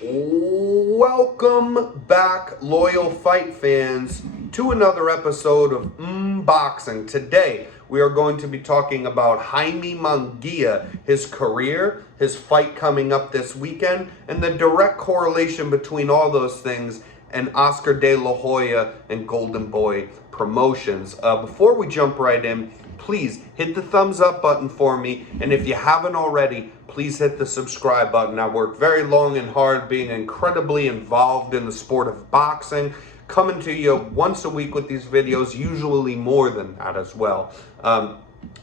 Welcome back, loyal fight fans, to another episode of Boxing. Today, we are going to be talking about Jaime Munguia, his career, his fight coming up this weekend, and the direct correlation between all those things and Oscar De La Hoya and Golden Boy Promotions. Before we jump right in, please hit the thumbs up button for me, and if you haven't already, please hit the subscribe button. I work very long and hard, being incredibly involved in the sport of boxing, coming to you once a week with these videos, usually more than that as well.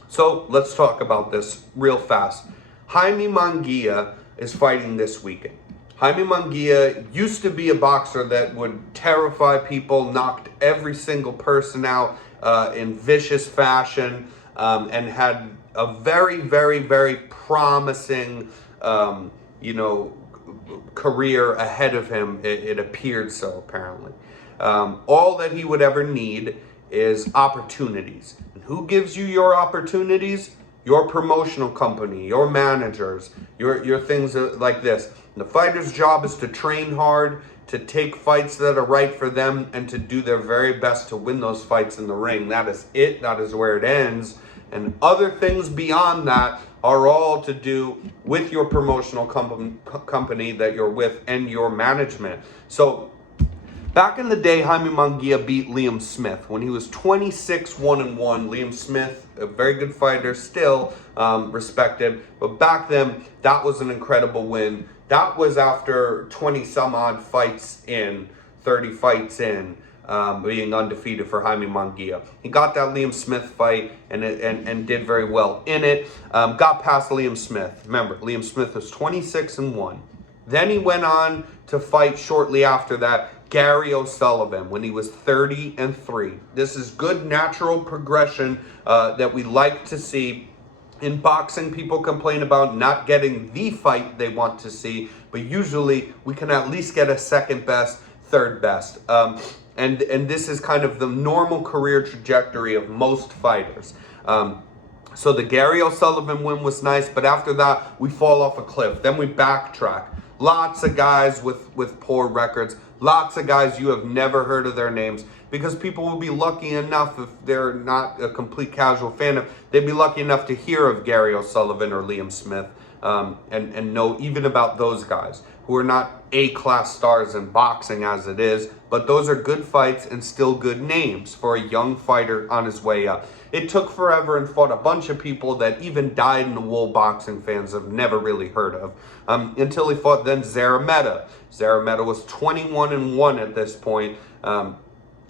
So let's talk about this real fast. Jaime Munguia is fighting this weekend. Jaime Munguia used to be a boxer that would terrify people, knocked every single person out in vicious fashion, and had a very, very, very promising, career ahead of him. It appeared so, apparently. All that he would ever need is opportunities. And who gives you your opportunities? Your promotional company, your managers, your things like this. The fighter's job is to train hard, to take fights that are right for them, and to do their very best to win those fights in the ring. That is it. That is where it ends. And other things beyond that are all to do with your promotional company that you're with and your management. So back in the day, Jaime Munguia beat Liam Smith when he was 26-1-1. Liam Smith, a very good fighter, still respected. But back then, that was an incredible win. That was after 20 some odd fights in, 30 fights in, being undefeated for Jaime Munguia. He got that Liam Smith fight and did very well in it. Got past Liam Smith. Remember, Liam Smith was 26-1. Then he went on to fight shortly after that Gary O'Sullivan when he was 30-3. This is good natural progression that we like to see. In boxing, people complain about not getting the fight they want to see, but usually we can at least get a second best, third best. And this is kind of the normal career trajectory of most fighters. So the Gary O'Sullivan win was nice, but after that, we fall off a cliff. Then we backtrack. Lots of guys with poor records. Lots of guys you have never heard of their names, because people will be lucky enough, if they're not a complete casual fan of, they'd be lucky enough to hear of Gary O'Sullivan or Liam Smith, and know even about those guys who are not A-class stars in boxing as it is, but those are good fights and still good names for a young fighter on his way up. It took forever and fought a bunch of people that even dyed-in-the-wool boxing fans have never really heard of, until he fought then Zarameta. Zarameta was 21-1 at this point.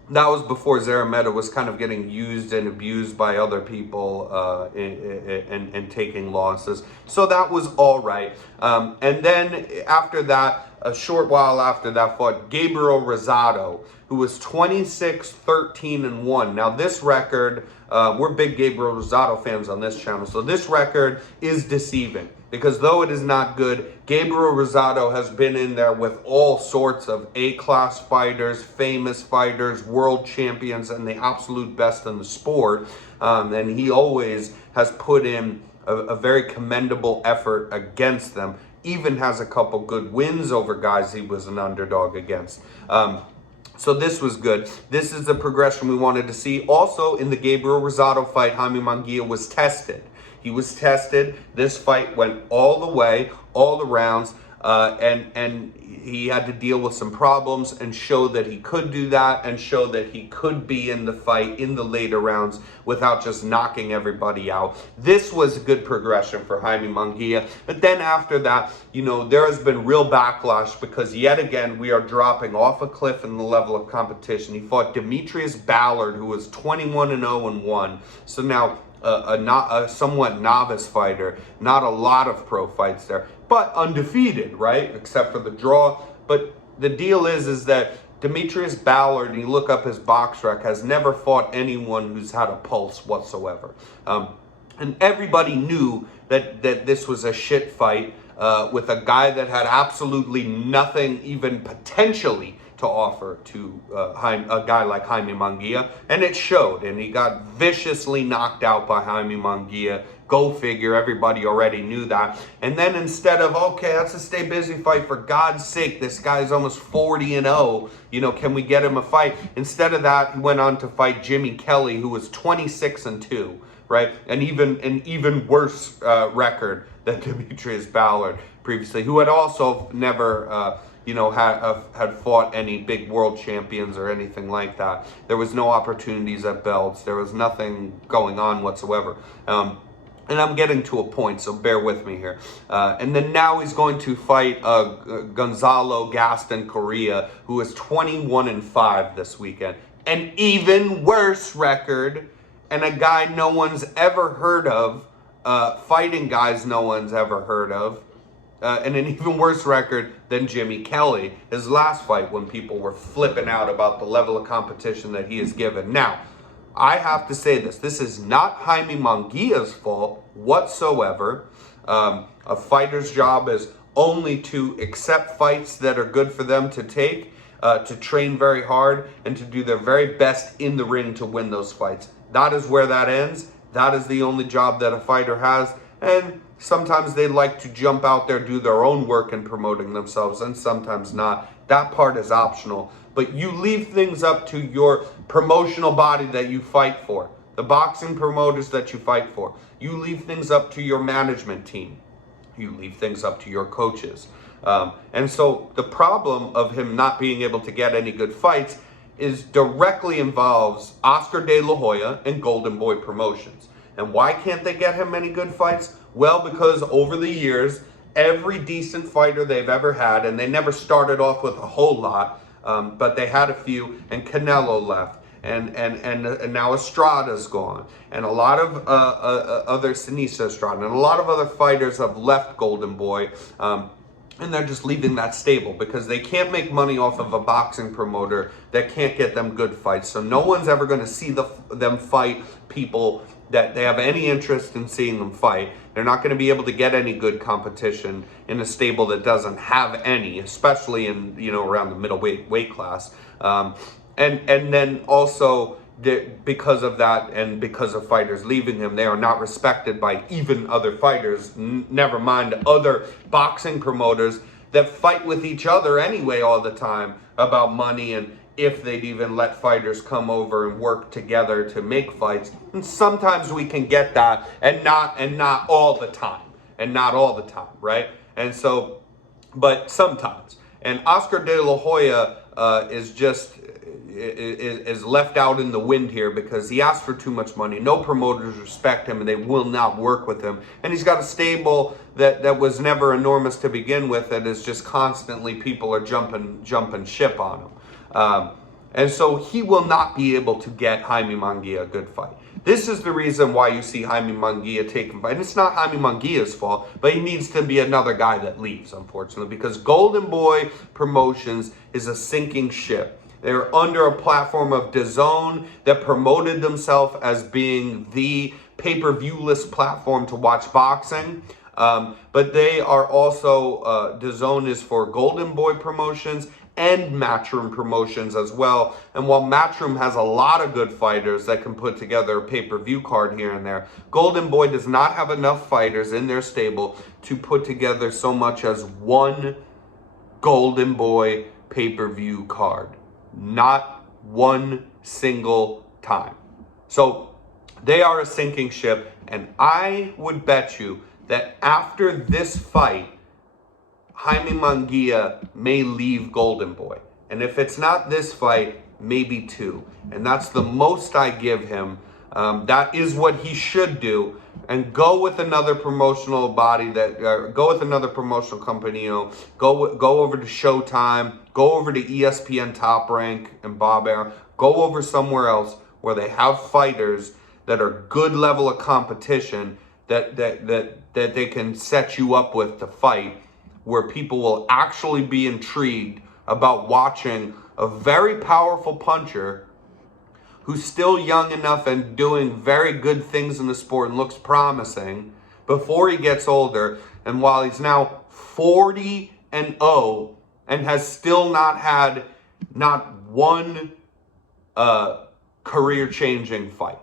That was before Zarameta was kind of getting used and abused by other people and taking losses. So that was all right. And then after that, a short while after that, fought Gabriel Rosado, who was 26-13-1. Now this record, we're big Gabriel Rosado fans on this channel, so this record is deceiving. Because though it is not good, Gabriel Rosado has been in there with all sorts of A-class fighters, famous fighters, world champions, and the absolute best in the sport. And he always has put in a very commendable effort against them. Even has a couple good wins over guys he was an underdog against. So this was good. This is the progression we wanted to see. Also, in the Gabriel Rosado fight, Jaime Munguia was tested. He was tested. This fight went all the way, all the rounds, and he had to deal with some problems and show that he could do that and show that he could be in the fight in the later rounds without just knocking everybody out. This was a good progression for Jaime Munguia. But then after that, there has been real backlash because yet again, we are dropping off a cliff in the level of competition. He fought Demetrius Ballard, who was 21-0-1. So now, a somewhat novice fighter, not a lot of pro fights there, but undefeated, right? Except for the draw. But the deal is that Demetrius Ballard, and you look up his box rec, has never fought anyone who's had a pulse whatsoever. And everybody knew that this was a shit fight with a guy that had absolutely nothing, even potentially to offer to a guy like Jaime Munguia, and it showed. And he got viciously knocked out by Jaime Munguia. Go figure, everybody already knew that. And then instead of, okay, that's a stay busy fight, for God's sake, this guy's almost 40-0, can we get him a fight? Instead of that, he went on to fight Jimmy Kelly, who was 26-2, right? And an even worse record than Demetrius Ballard previously, who had also never had fought any big world champions or anything like that. There was no opportunities at belts. There was nothing going on whatsoever. And I'm getting to a point, so bear with me here. And then now he's going to fight Gonzalo Gaston Correa, who is 21-5 this weekend. An even worse record, and a guy no one's ever heard of, fighting guys no one's ever heard of, and an even worse record than Jimmy Kelly, his last fight, when people were flipping out about the level of competition that he is given. Now, I have to say this is not Jaime Munguia's fault whatsoever. A fighter's job is only to accept fights that are good for them to take, to train very hard, and to do their very best in the ring to win those fights. That is where that ends. That is the only job that a fighter has. And sometimes they like to jump out there, do their own work in promoting themselves, and sometimes not. That part is optional. But you leave things up to your promotional body that you fight for, the boxing promoters that you fight for. You leave things up to your management team. You leave things up to your coaches. And so the problem of him not being able to get any good fights directly involves Oscar De La Hoya and Golden Boy Promotions. And why can't they get him any good fights? Well, because over the years, every decent fighter they've ever had, and they never started off with a whole lot, but they had a few, and Canelo left, and now Estrada's gone, and a lot of other Sinisa Estrada, and a lot of other fighters have left Golden Boy, and they're just leaving that stable because they can't make money off of a boxing promoter that can't get them good fights. So no one's ever going to see them fight people that they have any interest in seeing them fight. They're not going to be able to get any good competition in a stable that doesn't have any, especially in around the middleweight weight class. And then also because of that, and because of fighters leaving him, they are not respected by even other fighters, never mind other boxing promoters that fight with each other anyway all the time about money and if they'd even let fighters come over and work together to make fights. And sometimes we can get that, and not all the time, right? And so, but sometimes. And Oscar De La Hoya is left out in the wind here because he asked for too much money. No promoters respect him, and they will not work with him. And he's got a stable that was never enormous to begin with, and is just constantly people are jumping ship on him. And so he will not be able to get Jaime Munguia a good fight. This is the reason why you see Jaime Munguia taking fight. And it's not Jaime Munguia's fault, but he needs to be another guy that leaves, unfortunately, because Golden Boy Promotions is a sinking ship. They're under a platform of DAZN that promoted themselves as being the pay-per-view-less platform to watch boxing. But they are also, DAZN is for Golden Boy Promotions and Matchroom Promotions as well. And while Matchroom has a lot of good fighters that can put together a pay-per-view card here and there, Golden Boy does not have enough fighters in their stable to put together so much as one Golden Boy pay-per-view card. Not one single time. So they are a sinking ship, and I would bet you that after this fight, Jaime Munguia may leave Golden Boy. And if it's not this fight, maybe two. And that's the most I give him. That is what he should do. And go with another promotional body go with another promotional company, go over to Showtime, go over to ESPN Top Rank and Bob Arum, go over somewhere else where they have fighters that are good level of competition that they can set you up with to fight, where people will actually be intrigued about watching a very powerful puncher who's still young enough and doing very good things in the sport and looks promising before he gets older. And while he's now 40-0 and has still not had not one career-changing fight.